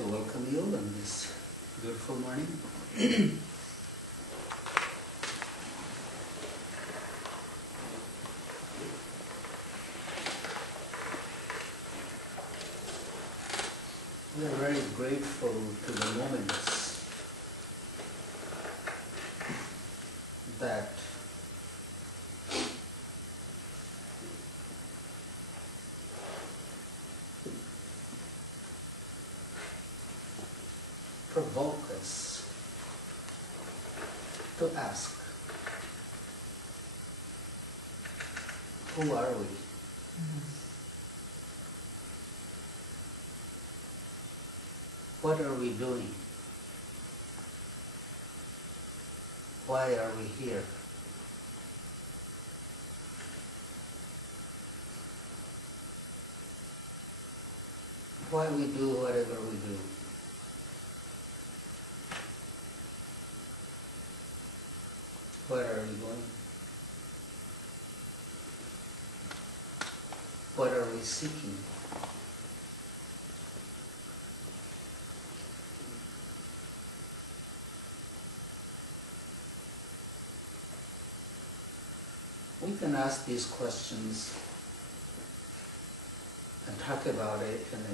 to welcome you on this beautiful morning. We are very grateful to the moments that provoke us to ask, who are we? What are we doing? Why are we here? Why we do whatever we do? Where are we going? What are we seeking? We can ask these questions and talk about it and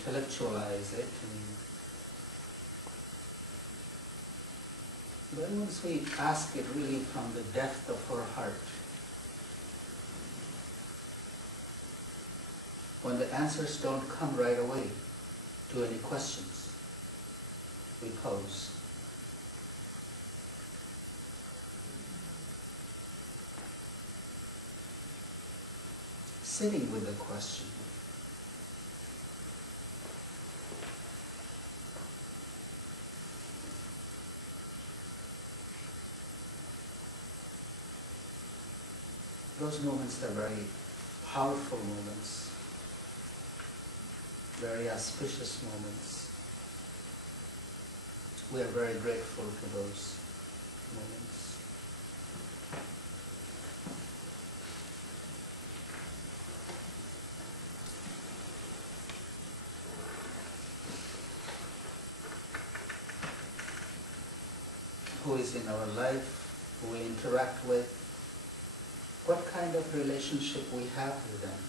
intellectualize it. But once we ask it really from the depth of our heart, when the answers don't come right away to any questions we pose, sitting with the question, those moments are very powerful moments, very auspicious moments. We are very grateful to those moments. Who is in our life, who we interact with, what kind of relationship we have with them,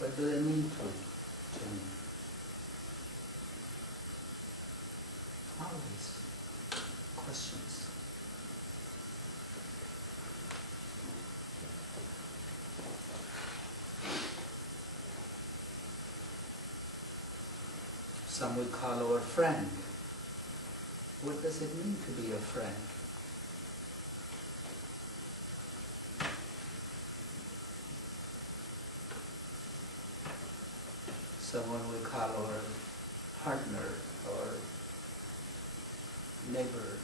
what do they mean to me? All these questions. Some we call our friend. What does it mean to be a friend? Someone we call our partner or neighbor.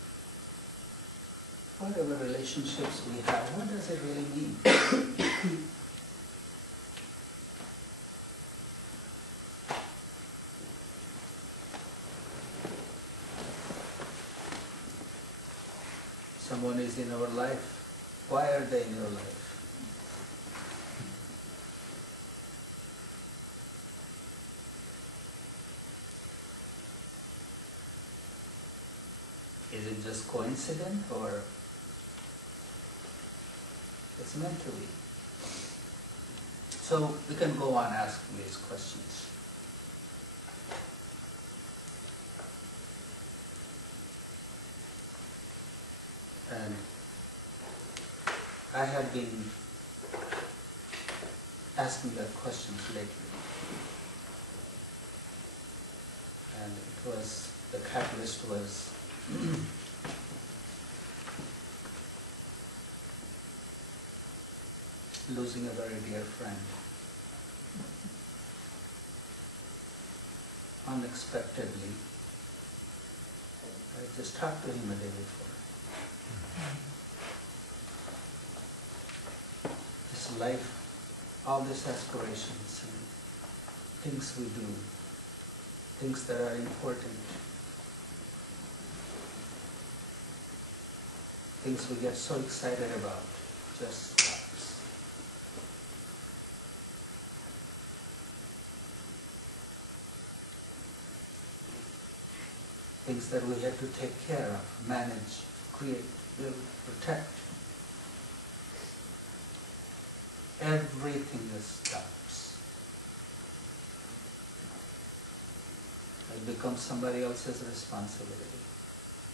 Whatever relationships we have, what does it really mean? Someone is in our life. Why are they in your life? Is it just coincident or it's meant to be? So we can go on asking these questions. And I have been asking that questions lately. And it was, the catalyst was losing a very dear friend. Unexpectedly. I just talked to him a day before. This life, all these aspirations and things we do, things that are important, things we get so excited about, just stops. things that we had to take care of, manage, create, build, protect. Everything just stops. It becomes somebody else's responsibility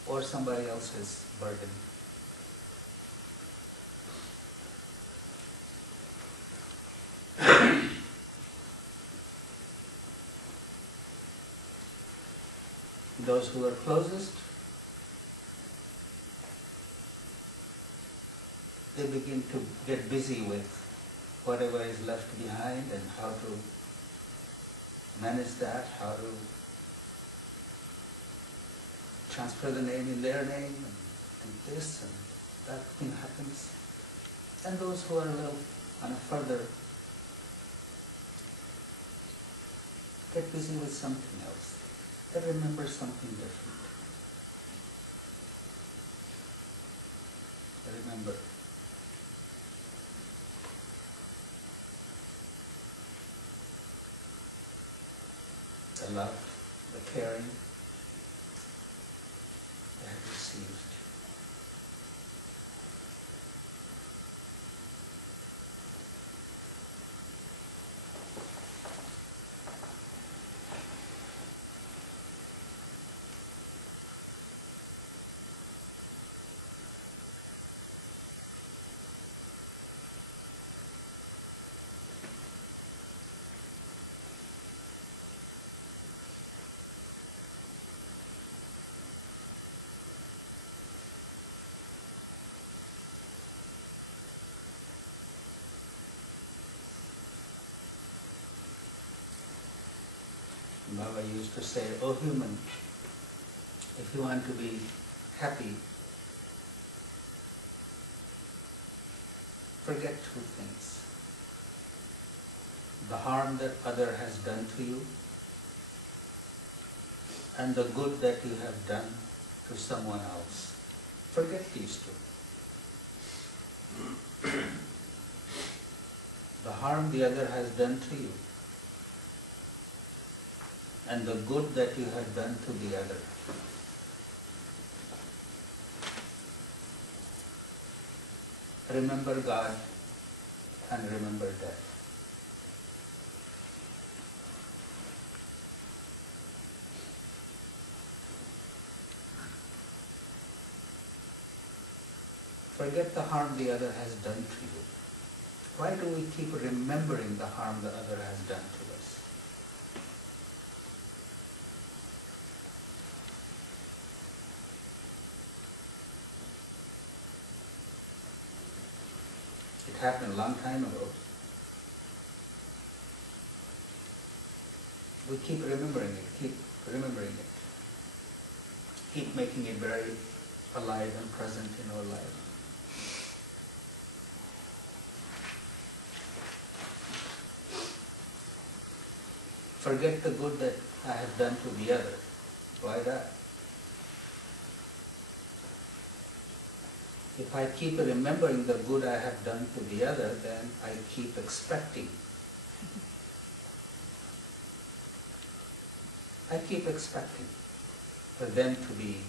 or somebody else's burden. Those who are closest, they begin to get busy with whatever is left behind and how to manage that, how to transfer the name in their name, and this and that thing happens. And those who are a little on a further get busy with something else. They remember something different. They remember the love, the caring they have received. Baba used to say, "Oh human, if you want to be happy, forget two things. The harm that other has done to you and the good that you have done to someone else. Forget these two. The harm the other has done to you and the good that you have done to the other. Remember God and remember death." Forget the harm the other has done to you. Why do we keep remembering the harm the other has done to us? It happened a long time ago. We keep remembering it, keep making it very alive and present in our life. Forget the good that I have done to the other. Why that? If I keep remembering the good I have done to the other, then I keep expecting. I keep expecting for them to be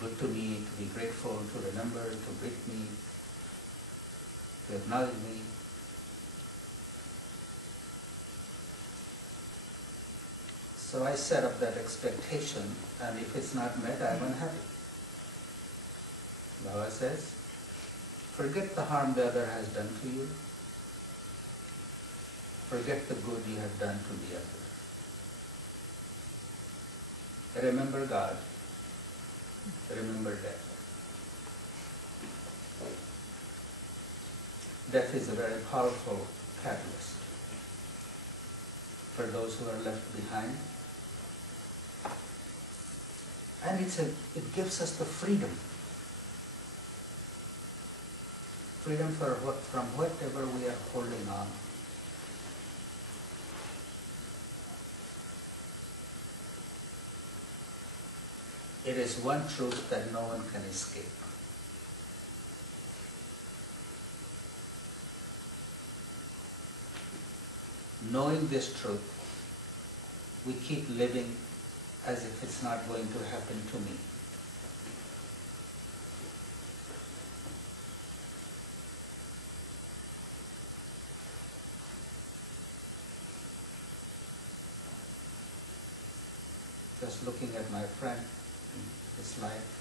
good to me, to be grateful, to remember, to greet me, to acknowledge me. So I set up that expectation, and if it's not met, I'm unhappy. Baba says, forget the harm the other has done to you. Forget the good you have done to the other. Remember God. Remember death. Death is a very powerful catalyst for those who are left behind. And it gives us the freedom. Freedom from whatever we are holding on. It is one truth that no one can escape. Knowing this truth, we keep living as if it's not going to happen to me. Just looking at my friend in his life,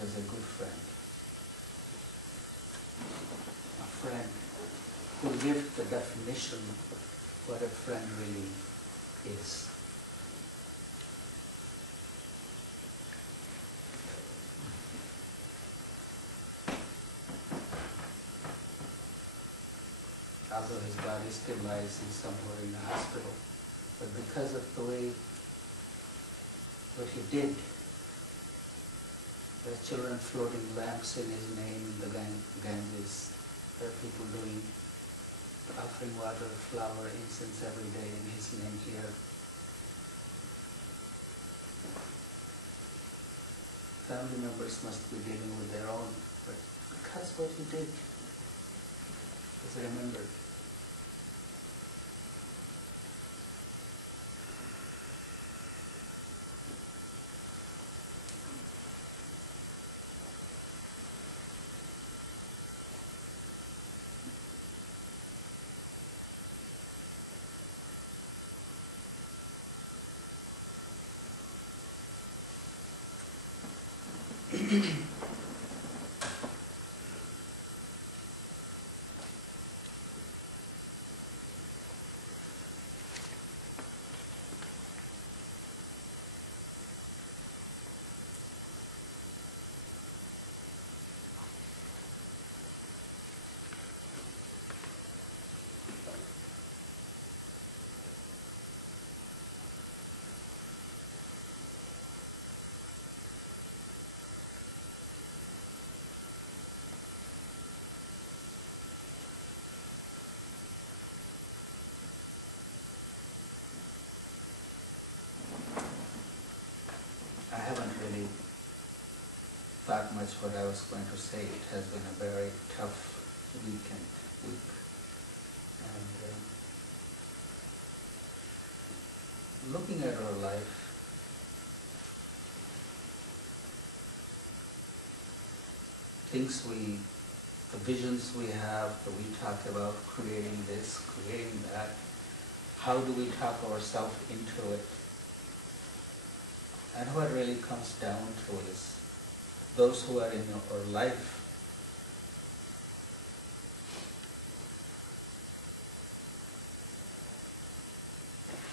was a good friend. A friend who lived the definition of what a friend really is. Although his body still lies in somewhere in a hospital, but because of the way what he did, there are children floating lamps in his name in the Ganges. There are people offering water, flower, incense every day in his name here. Family members must be dealing with their own, but because what he did is remembered. I haven't really thought much what I was going to say. It has been a very tough week. And looking at our life, the visions we have, that we talk about creating this, creating that, how do we talk ourselves into it? And what really comes down to is those who are in our life,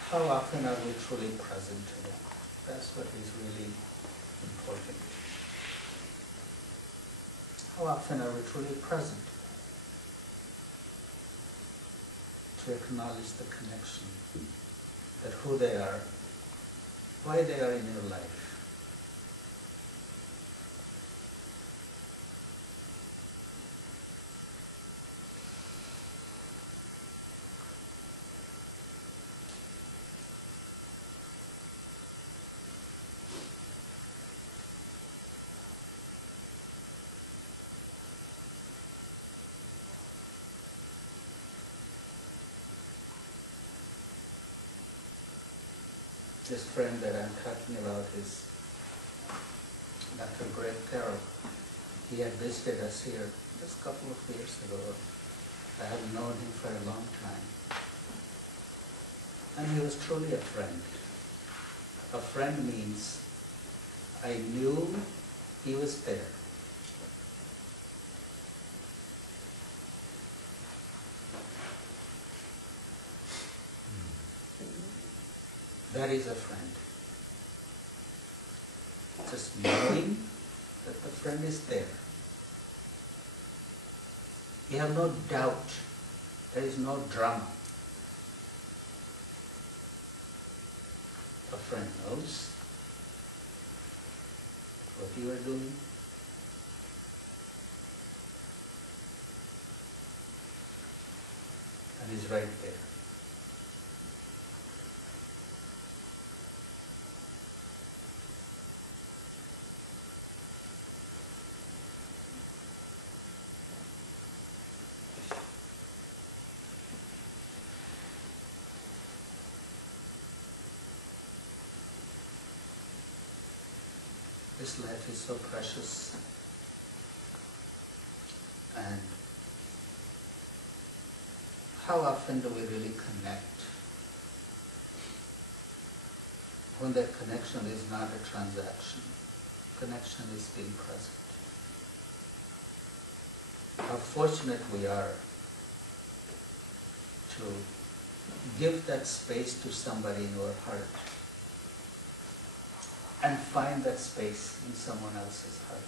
how often are we truly present to them? That's what is really important. How often are we truly present to acknowledge the connection, that who they are, why they are in your life? This friend that I'm talking about is Dr. Greg Carroll. He had visited us here just a couple of years ago. I have known him for a long time. And he was truly a friend. A friend means I knew he was there. That is a friend. Just knowing that the friend is there. You have no doubt. There is no drama. A friend knows. what you are doing. And he's right there. This life is so precious, and how often do we really connect when that connection is not a transaction? Connection is being present. How fortunate we are to give that space to somebody in our heart and find that space in someone else's heart.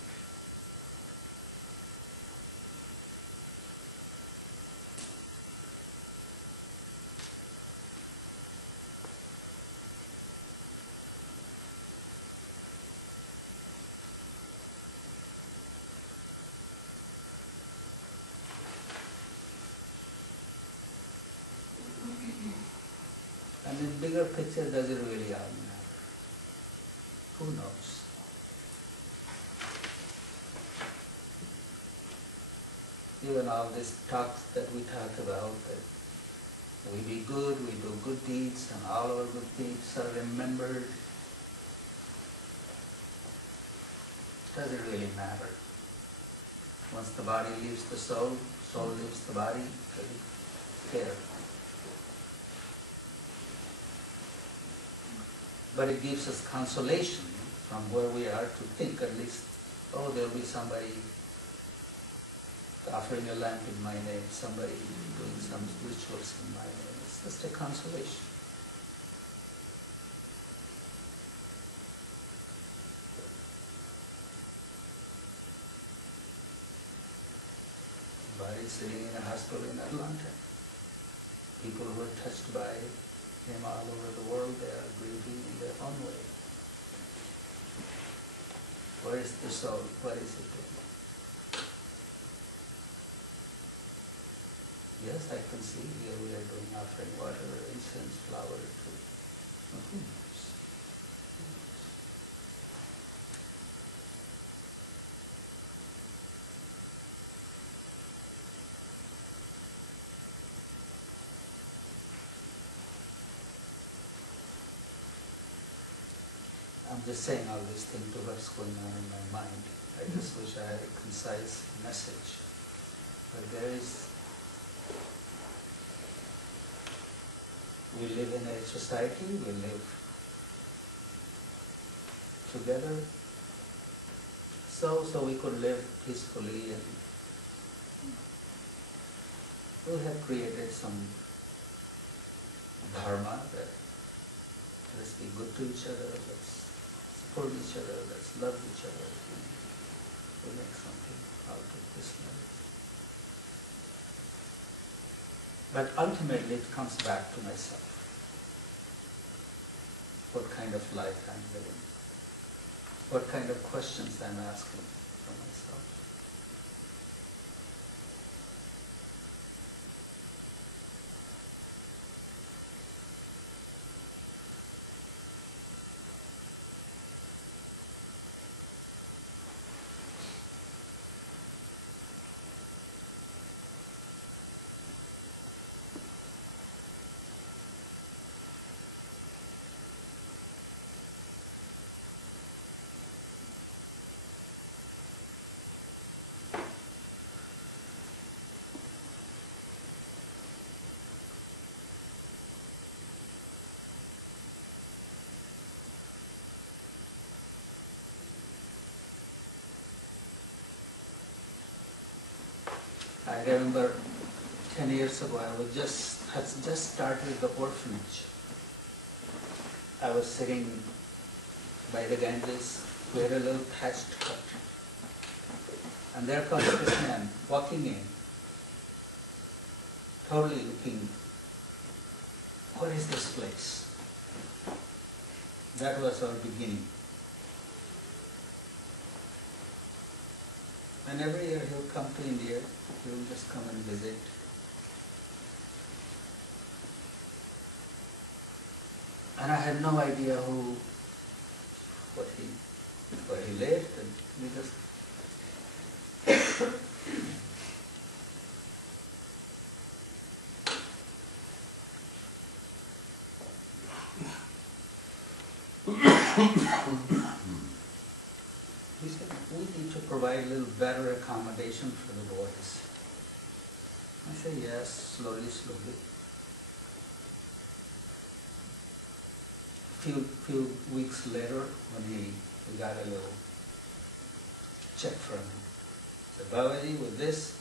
And in bigger picture, does it really all matter? Who knows? Even all these talks that we talk about, that we be good, we do good deeds, and all our good deeds are remembered. Does it really matter? Once the body leaves the soul, soul leaves the body, doesn't care. But it gives us consolation from where we are to think at least, oh, there'll be somebody offering a lamp in my name, somebody doing some rituals in my name. It's just a consolation. Body sitting in a hospital in Atlanta. People who are touched by him all over the world, they are grieving in their own way. Where is the soul? What is it doing? Yes, I can see here we are doing offering water, incense, flower to who knows? I'm just saying all these things to what's going on in my mind. I just wish I had a concise message. But we live in a society, we live together, so we could live peacefully, and we have created some dharma that let's be good to each other, let's support each other, let's love each other, and we'll make something out of this life. But ultimately it comes back to myself. What kind of life I'm living? What kind of questions I'm asking for myself? I remember 10 years ago, I had just started the orphanage. I was sitting by the Ganges, we had a little thatched hut. And there comes this man walking in, totally looking, what is this place? That was our beginning. And every year he'll come to India, he'll just come and visit. And I had no idea where he lived, and we just he said, we need to provide a little better accommodation for the boys. I said, yes, slowly. Few weeks later, when we got a little check from him, he said, Babaji, with this,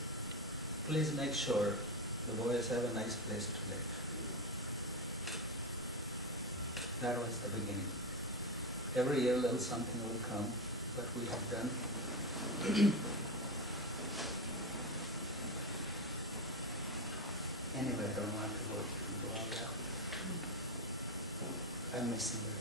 please make sure the boys have a nice place to live. That was the beginning. Every year a little something will come, but we have done. Anyway, I don't want to go into all that. I miss him very much.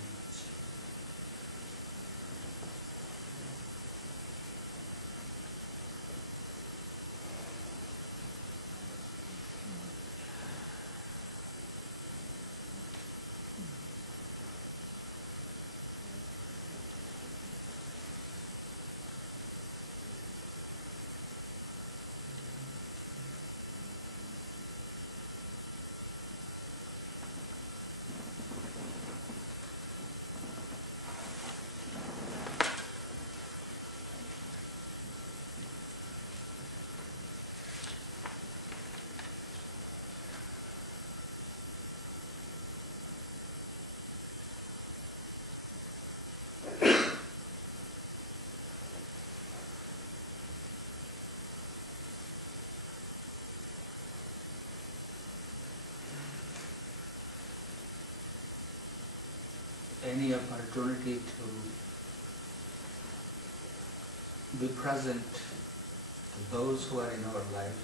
Any opportunity to be present to those who are in our life,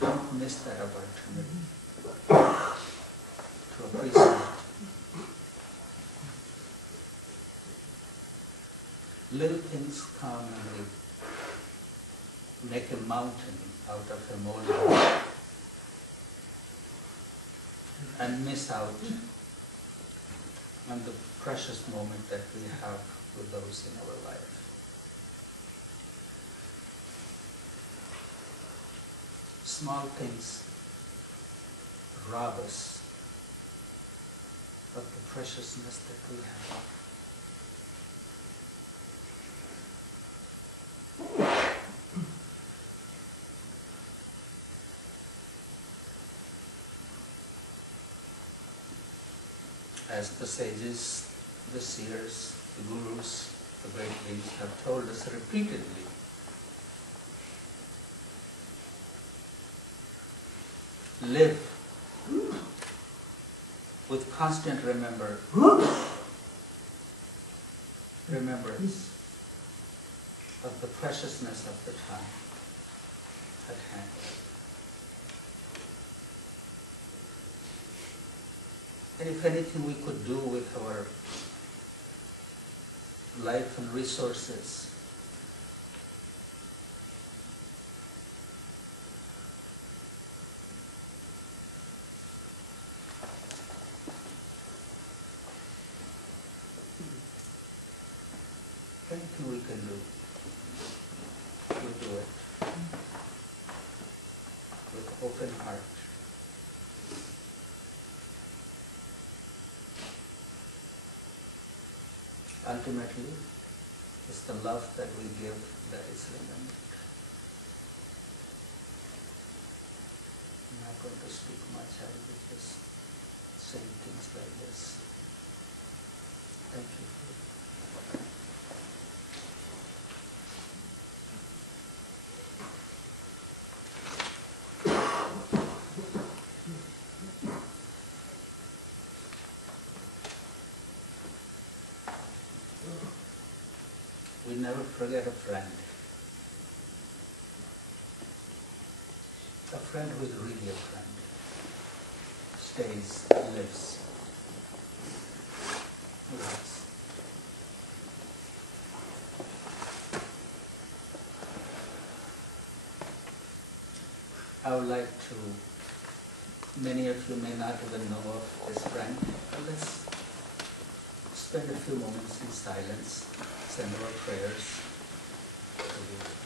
don't miss that opportunity to appreciate. Little things come and they make a mountain out of a molehill, and miss out on the precious moment that we have with those in our life. Small things rob us of the preciousness that we have. As the sages, the seers, the gurus, the great beings have told us repeatedly, live with constant remembrance of the preciousness of the time at hand. And if anything we could do with our life and resources, anything we can do, we do it with open heart. Ultimately, it's the love that we give that is remembered. I'm not going to speak much, I will be just saying things like this. Thank you. We never forget a friend. A friend who is really a friend stays, lives with us. I would like to, many of you may not even know of this friend, but let's spend a few moments in silence, send our prayers to you.